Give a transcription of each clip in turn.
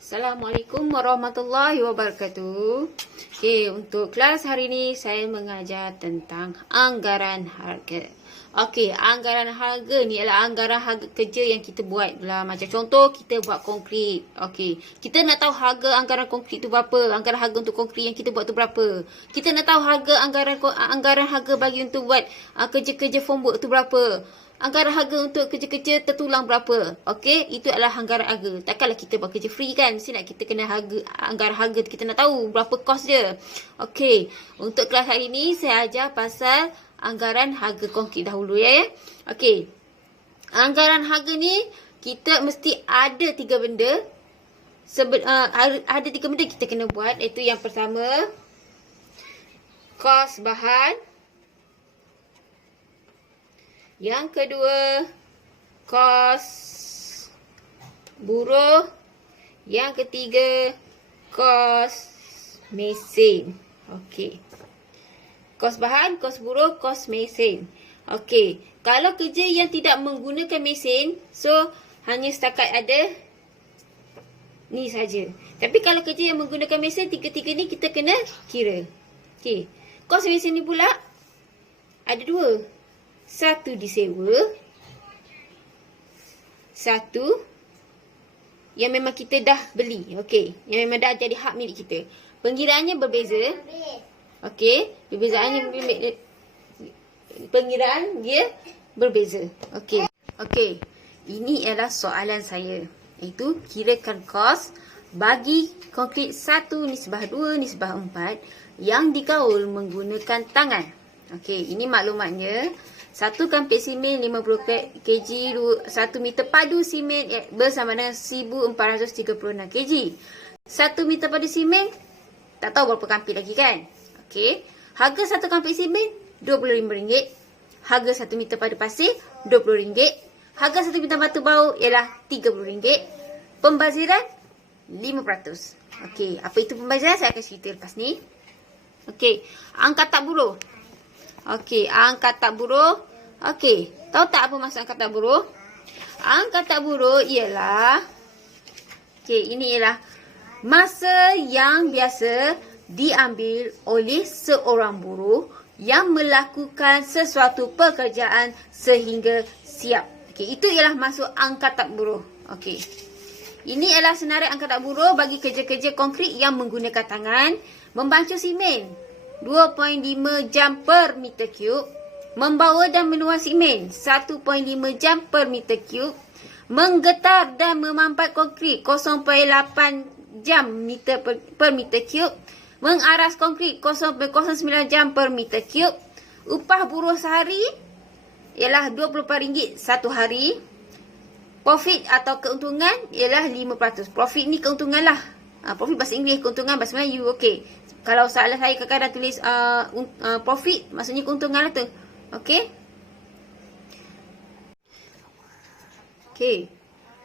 Assalamualaikum warahmatullahi wabarakatuh. Okey, untuk kelas hari ini saya mengajar tentang anggaran harga. Okey, anggaran harga ni adalah anggaran harga kerja yang kita buat lah. Macam contoh, kita buat konkrit. Okey, kita nak tahu harga anggaran konkrit tu berapa, anggaran harga untuk konkrit yang kita buat tu berapa. Kita nak tahu harga anggaran harga bagi untuk buat kerja-kerja formwork tu berapa. Anggaran harga untuk kerja-kerja tertulang berapa. Okey, itu adalah anggaran harga. Takkanlah kita buat kerja free kan. Mesti nak kita kena anggaran harga, kita nak tahu berapa kos dia. Okey, untuk kelas hari ni saya ajar pasal anggaran harga konkrit dahulu ya. Okey, anggaran harga ni kita mesti ada 3 benda. Ada 3 benda kita kena buat. Iaitu yang pertama, kos bahan. Yang kedua, kos buruh. Yang ketiga, kos mesin. Okey. Kos bahan, kos buruh, kos mesin. Okey. Kalau kerja yang tidak menggunakan mesin, so hanya setakat ada ni saja. Tapi kalau kerja yang menggunakan mesin, tiga-tiga ni kita kena kira. Okey. Kos mesin ni pula ada 2. Satu disewa, satu yang memang kita dah beli. Okey, yang memang dah jadi hak milik kita. Pengiraannya berbeza. Okey, pengiraan dia berbeza. Okey. Okey. Ini adalah soalan saya. Iaitu kirakan kos bagi konkrit 1:2:4 yang digaul menggunakan tangan. Okey, ini maklumatnya. 1 kampik simen 50 kg, 1 meter padu simen bersama dengan 1436 kg. 1 meter padu simen tak tahu berapa kampik lagi kan. Okey, harga 1 kampik simen RM25. Harga 1 meter padu pasir RM20. Harga 1 meter batu bau ialah RM30. Pembaziran 5%. Okey, apa itu pembaziran saya akan cerita lepas ni. Okey, angka tak buruh. Okey, angka tak buruh. Okey, tahu tak apa maksud angka tak buruh? Angka tak buruh ialah, okey, ini ialah masa yang biasa diambil oleh seorang buruh yang melakukan sesuatu pekerjaan sehingga siap. Okey, itu ialah maksud angka tak buruh. Okey. Ini adalah senarai angka tak buruh bagi kerja-kerja konkrit yang menggunakan tangan. Membancuh simen 2.5 jam per meter cube. Membawa dan menuai simen 1.5 jam per meter cube. Menggetar dan memampat konkrit 0.8 jam per meter cube. Mengaras konkrit 0.09 jam per meter cube. Upah buruh sehari ialah RM24 satu hari. Profit atau keuntungan ialah 5%. Profit ni keuntungan lah. Profit bahasa Inggeris, keuntungan bahasa Melayu. Okey. Kalau soalan saya kadang-kadang tulis profit, maksudnya keuntungan lah tu. Okey. Okey.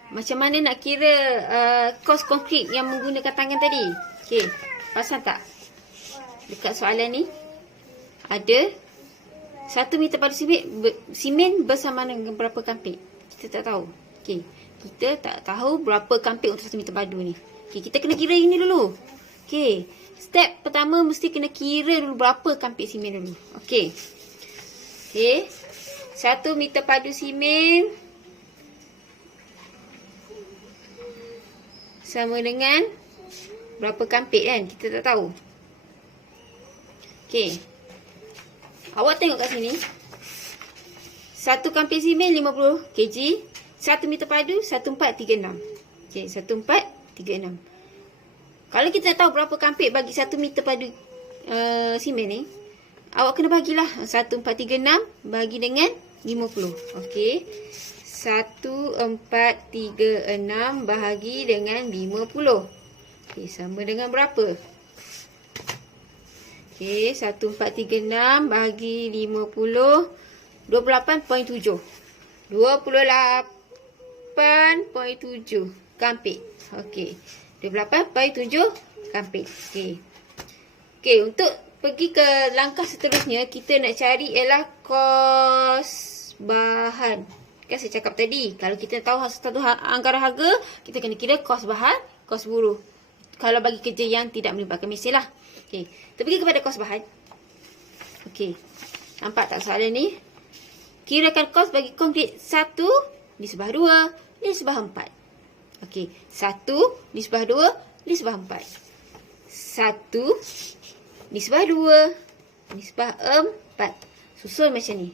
Macam mana nak kira kos konkrit yang menggunakan tangan tadi? Okey. Pasal tak? Dekat soalan ni ada 1 meter padu simen bersama dengan berapa kampik? Kita tak tahu. Okey. Kita tak tahu berapa kampik untuk 1 meter padu ni. Okey, kita kena kira ini dulu. Okey. Step pertama mesti kena kira dulu berapa kampik simen dulu. Okey. Okey. 1 meter padu simen sama dengan berapa kampik kan? Kita tak tahu. Okey. Awak tengok kat sini. 1 kampik simen 50 kg. 1 meter padu 1436. Okey, 1436. Kalau kita tahu berapa kampik bagi 1 meter padu simen ni, awak kena bagilah 1436 bagi dengan 50. Okey. 1436 bahagi dengan 50. Okey, sama dengan berapa? Okey, 1436 bahagi 50, 28.7. 28.7 kampik. Okey. 28.7 kampik. Okey. Okey, untuk pergi ke langkah seterusnya, kita nak cari ialah kos bahan. Kan saya cakap tadi, kalau kita tahu satu anggaran harga, kita kena kira kos bahan, kos buruh. Kalau bagi kerja yang tidak melibatkan mesin lah. Okey, kita pergi kepada kos bahan. Okey, nampak tak soalan ni? Kirakan kos bagi konkrit 1 nisbah 2 nisbah 4. Okey, 1 nisbah 2 nisbah 4. 1 nisbah 2 nisbah 4. Susun macam ni.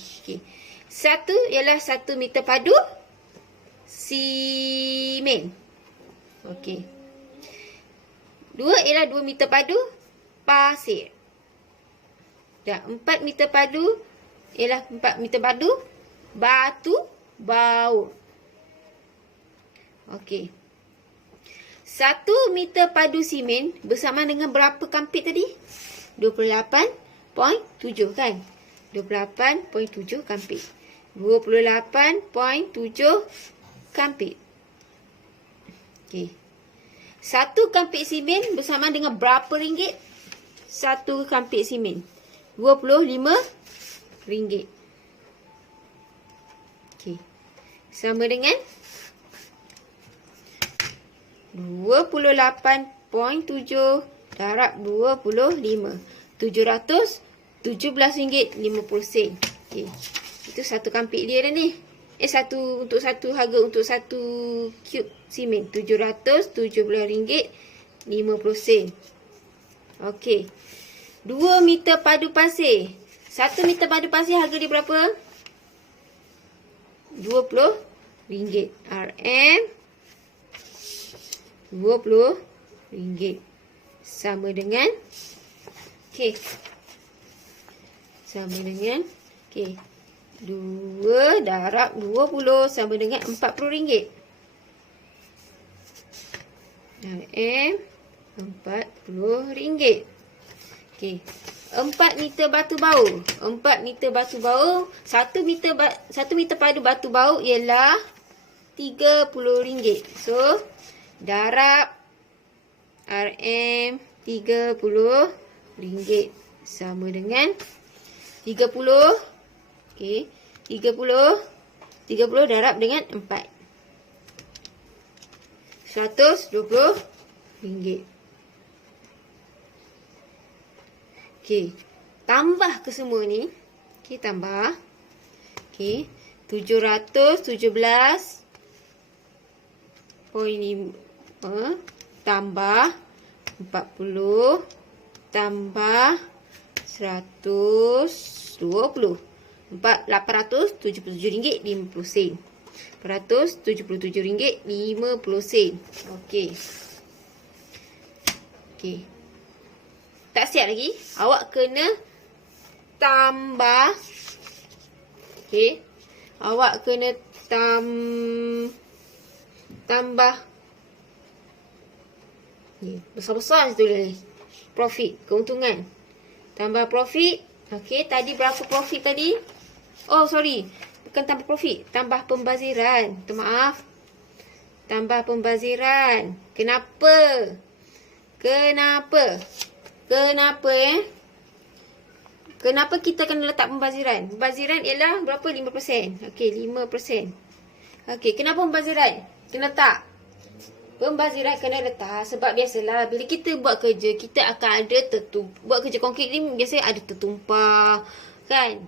Okey. 1 ialah 1 meter padu simen. Okey. 2 ialah 2 meter padu pasir. Dan 4 meter padu ialah 4 meter padu batu baut. Okey. 1 meter padu simen bersama dengan berapa kampit tadi? 28.7 kan? 28.7 kampit. 28.7 kampit. Okey. 1 kampit simen bersama dengan berapa ringgit? 1 kampit simen. 25 ringgit. Okey. Sama dengan 28.7 darab 25. 717 ringgit 50 sen. Okey. Itu satu kampit dia dah ni. Untuk satu harga untuk satu cube simen. 717 ringgit 50 sen. Okey. 2 meter padu pasir. 1 meter padu pasir harga dia berapa? 20 ringgit. RM 20 ringgit. Sama dengan okey. Sama dengan okey. 2 darab 20 sama dengan 40 ringgit. RM 40 ringgit. Okey. 4 meter batu bau. 4 meter batu bau. 1 meter padu batu bau ialah 30 ringgit. So, darab RM 30 ringgit. Sama dengan 30. Okey. 30 darab dengan 4. 120 ringgit. Okey, tambah ke semua ni. Okey, tambah. Okey, 717.5 tambah 40 tambah 120. 877 ringgit 50 sen. 877 ringgit 50 sen. Okey. Okey. Tak siap lagi. Awak kena tambah. Okey. Awak kena tambah. Ni, besar-besar je tulis ni. Profit, keuntungan. Tambah profit. Okey, tadi berapa profit tadi? Oh, sorry. Bukan tambah profit, tambah pembaziran. Maaf. Tambah pembaziran. Kenapa? Kenapa kita kena letak pembaziran? Pembaziran ialah berapa? 5%. Okey, 5%. Okey, kenapa pembaziran? Kena letak. Pembaziran kena letak sebab biasalah bila kita buat kerja, kita akan ada buat kerja konkrit ni biasanya ada tertumpah, kan?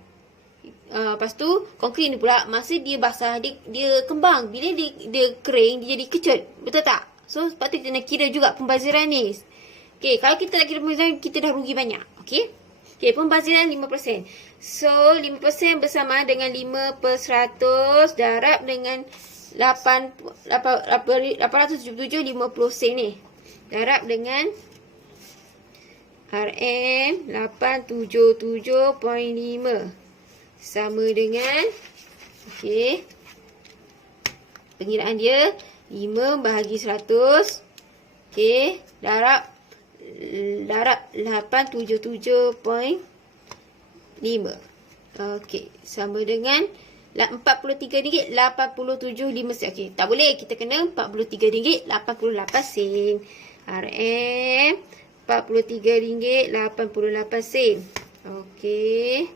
Lepas tu konkrit ni pula masa dia basah dia kembang. Bila dia kering dia jadi kecut. Betul tak? So sebab tu kita nak kira juga pembaziran ni. Okey, kalau kita nak kira pembaziran kita dah rugi banyak. Okey. Okey, pembaziran 5%. So 5% bersama dengan 5/100 darab dengan 877.50 sen ni. Darab dengan RM 877.5 sama dengan okey. Pengiraan dia 5 bahagi 100. Okey, darab 877.5. Okey, sama dengan RM43.87.5. Okey, tak boleh. Kita kena RM43.88. RM RM43.88. Okey.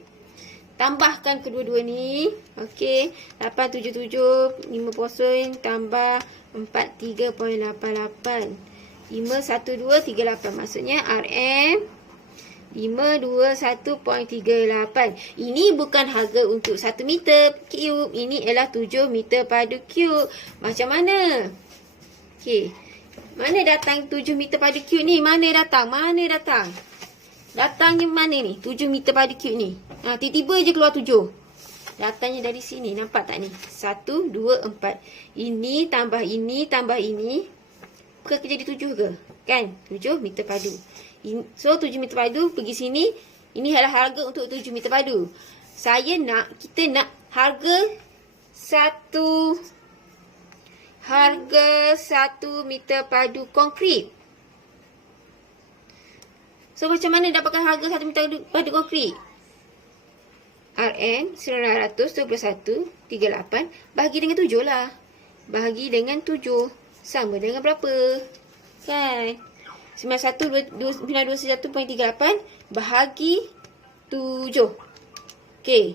Tambahkan kedua-dua ni. Okey. 877.50 tambah 43.88. 51238. Maksudnya RM 521.38. Ini bukan harga untuk 1 meter cube. Ini ialah 7 meter padu cube. Macam mana? Okey. Mana datang 7 meter padu cube ni? Mana datang? Mana datang? Datangnya mana ni? 7 meter padu cube ni. Tiba-tiba je keluar 7. Datangnya dari sini. Nampak tak ni? 1, 2, 4. Ini tambah ini tambah ini. Bukan jadi 7 ke? Kan? 7 meter padu. So 7 meter padu pergi sini. Ini adalah harga untuk 7 meter padu. Kita nak harga 1 meter padu konkrit. So macam mana dapatkan harga 1 meter padu konkrit? RM 921.38 bahagi dengan 7 lah. Bahagi dengan 7 sama dengan berapa? Kan? 921.38 bahagi 7. Okey.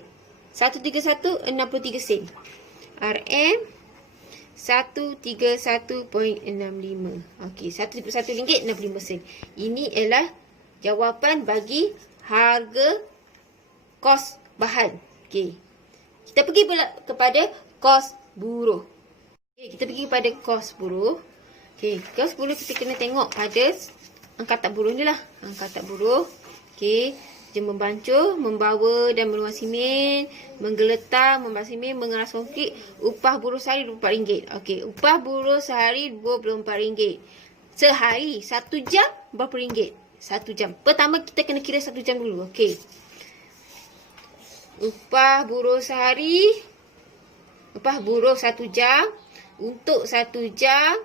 131 63 sen. RM 131.65. Okey, RM1.65 sen. Ini ialah jawapan bagi harga kos bahan. Okey. Kita pergi pula kepada kos buruh. Okey, kita pergi kepada kos buruh. Okey, kos buruh kita kena tengok pada angkatan buruh ni lah. Angkatan buruh. Okey, dia membancuh, membawa dan menuang simen, menggeletar, membasuh simen, mengeras konkrit. Upah buruh sehari RM24. Okey, upah buruh sehari RM24. Sehari, 1 jam berapa ringgit? 1 jam. Pertama kita kena kira 1 jam dulu. Okey. Upah buruh sehari, upah buruh 1 jam. Untuk 1 jam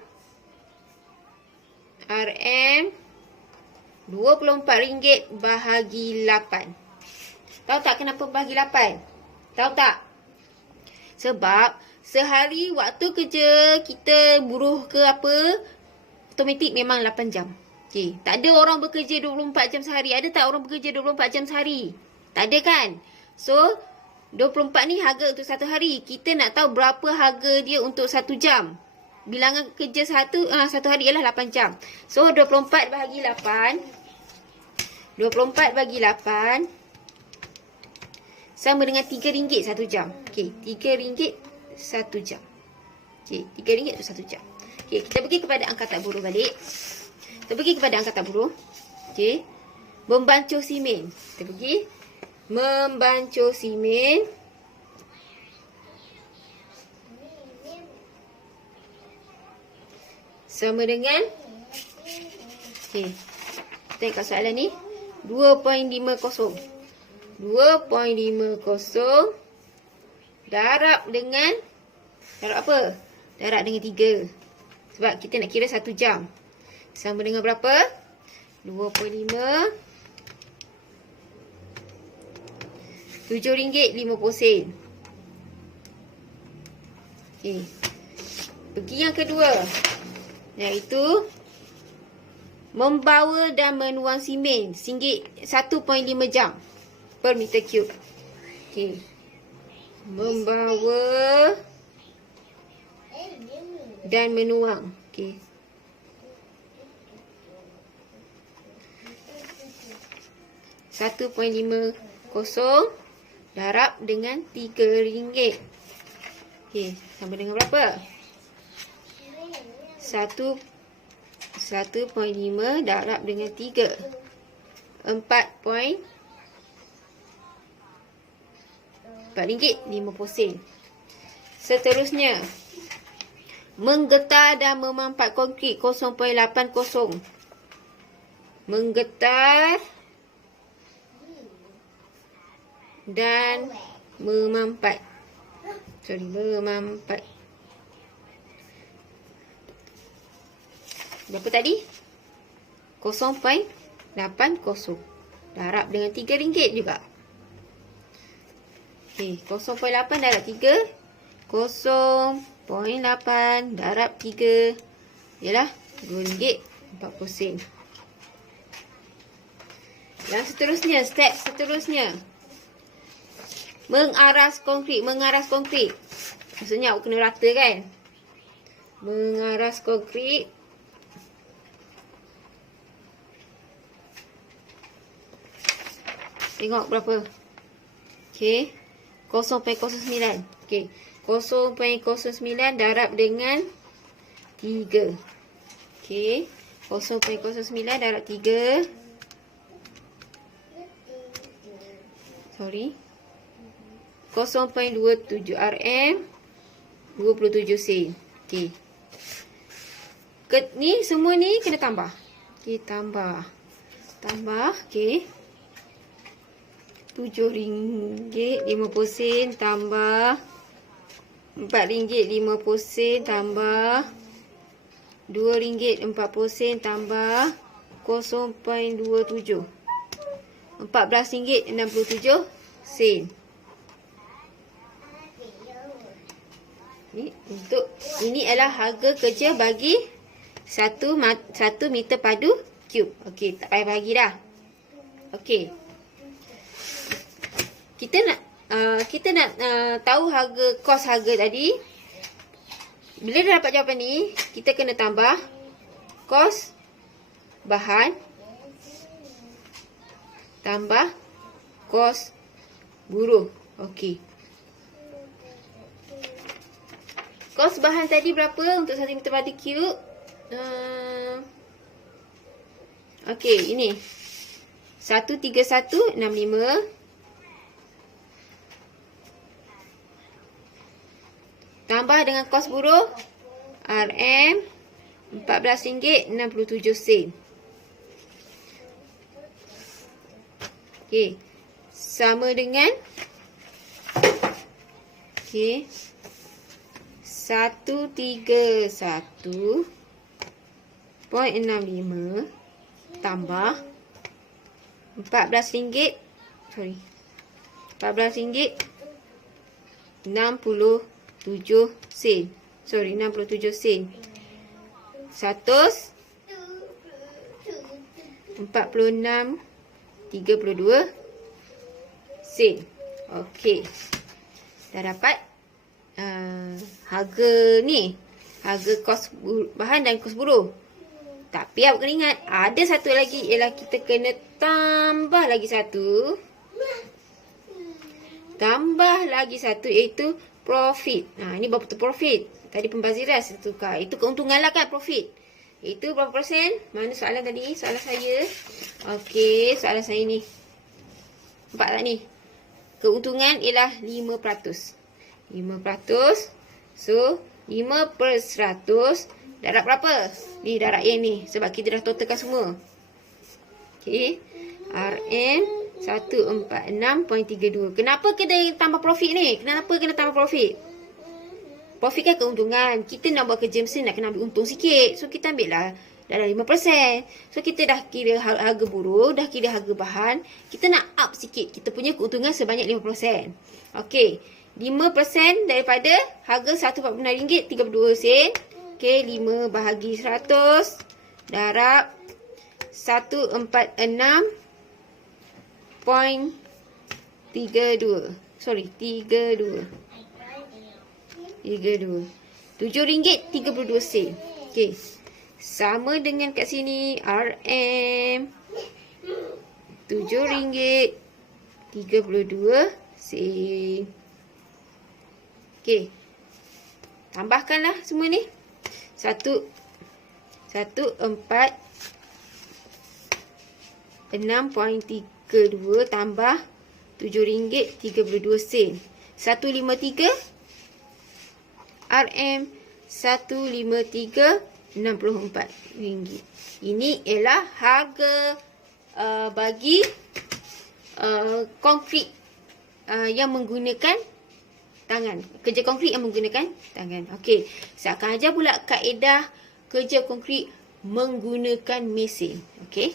RM RM24 bahagi 8. Tahu tak kenapa bahagi 8? Tahu tak? Sebab sehari waktu kerja kita buruh ke apa, automatik memang 8 jam. Okey, tak ada orang bekerja 24 jam sehari. Ada tak orang bekerja 24 jam sehari? Tak ada kan? So 24 ni harga untuk 1 hari. Kita nak tahu berapa harga dia untuk 1 jam. Bilangan kerja satu hari ialah 8 jam. So 24 bahagi 8. 24 bahagi 8 sama dengan RM3 1 jam. Okey, RM3 1 jam. Okey, RM3 untuk 1 jam. Okey, kita pergi kepada angkatan buruh balik. Kita pergi kepada angkatan buruh. Okey. Membancuh simen. Kita pergi membancuh simen. Sama dengan okey. Kita tengok soalan ni 2.50. 2.50 darab dengan apa? Darab dengan 3. Sebab kita nak kira 1 jam. Sama dengan berapa? 2.5 RM7.50. Okey. Pergi yang kedua. Iaitu membawa dan menuang simen RM1.5 jam per meter cube. Okey. Membawa dan menuang. Okey. RM1.50 darab dengan RM3. Okey, sama dengan berapa? 1.5 darab dengan 3. 4.50 RM4.50. Seterusnya, menggetar dan memampat konkrit 0.80. Menggetar dan memampat. Memampat. Berapa tadi? 0.80. Darab dengan RM3 juga. Okey, 0.8 darab 3. 0.8 darab 3 ialah RM2.40. Yang seterusnya, step seterusnya. Mengaras konkrit. Mengaras konkrit. Maksudnya awak kena rata kan? Mengaras konkrit. Tengok berapa. Okey. 0.09. Okey. 0.09 darab dengan 3. Okey. 0.09 darab 3. Sorry. 0.27 rm. 27 sen. Okey. Ni semua ni kena tambah. Okey, tambah. Okey. RM7.50 tambah RM4.50 tambah RM2.40 tambah 0.27 RM14.67. Ini adalah harga kerja bagi 1 meter padu cube. Okey, tak payah bagi dah. Okey. Kita nak tahu kos harga tadi. Bila dah dapat jawapan ni, kita kena tambah kos bahan tambah kos buruh. Okey. Kos bahan tadi berapa untuk 1 meter padu cube? Okey, ini 13165 tambah dengan kos buruh RM RM14.67. Okey. Sama dengan 131.65 tambah RM14.67 sen. 67 sen. 146.32 sen. Okey. Dah dapat harga ni. Harga kos bahan dan kos buruh. Tapi awak kena ingat, ada satu lagi ialah kita kena tambah lagi satu. Tambah lagi satu iaitu profit. Ini berapa tu profit? Tadi pembaziran saya tukar. Itu keuntungan lah kan profit. Itu berapa persen? Mana soalan tadi? Soalan saya. Okey, soalan saya ni. Nampak tak ni? Keuntungan ialah 5%. 5%. So, 5/100 darab berapa? Ni darab yang ni. Sebab kita dah totalkan semua. Okey. RM 146.32. Kenapa kena tambah profit ni? Kenapa kena tambah profit? Profit kan keuntungan. Kita nak buat kerja mesti nak kena ambil untung sikit. So, kita ambil lah dalam 5%. So, kita dah kira harga buruh, dah kira harga bahan. Kita nak up sikit. Kita punya keuntungan sebanyak 5%. Okey. 5% daripada harga RM146.32. Okey, 5 bahagi 100 darab 146.32. Sorry, 32. RM7.32. Okey. Sama dengan kat sini RM RM7.32. Okey. Tambahkanlah semua ni. 146.32 tambah RM7.32. 153 RM 153.64 ringgit. Ini ialah harga bagi konkrit yang menggunakan tangan. Kerja konkrit yang menggunakan tangan. Okey. Saya akan ajar pula kaedah kerja konkrit menggunakan mesin. Okey.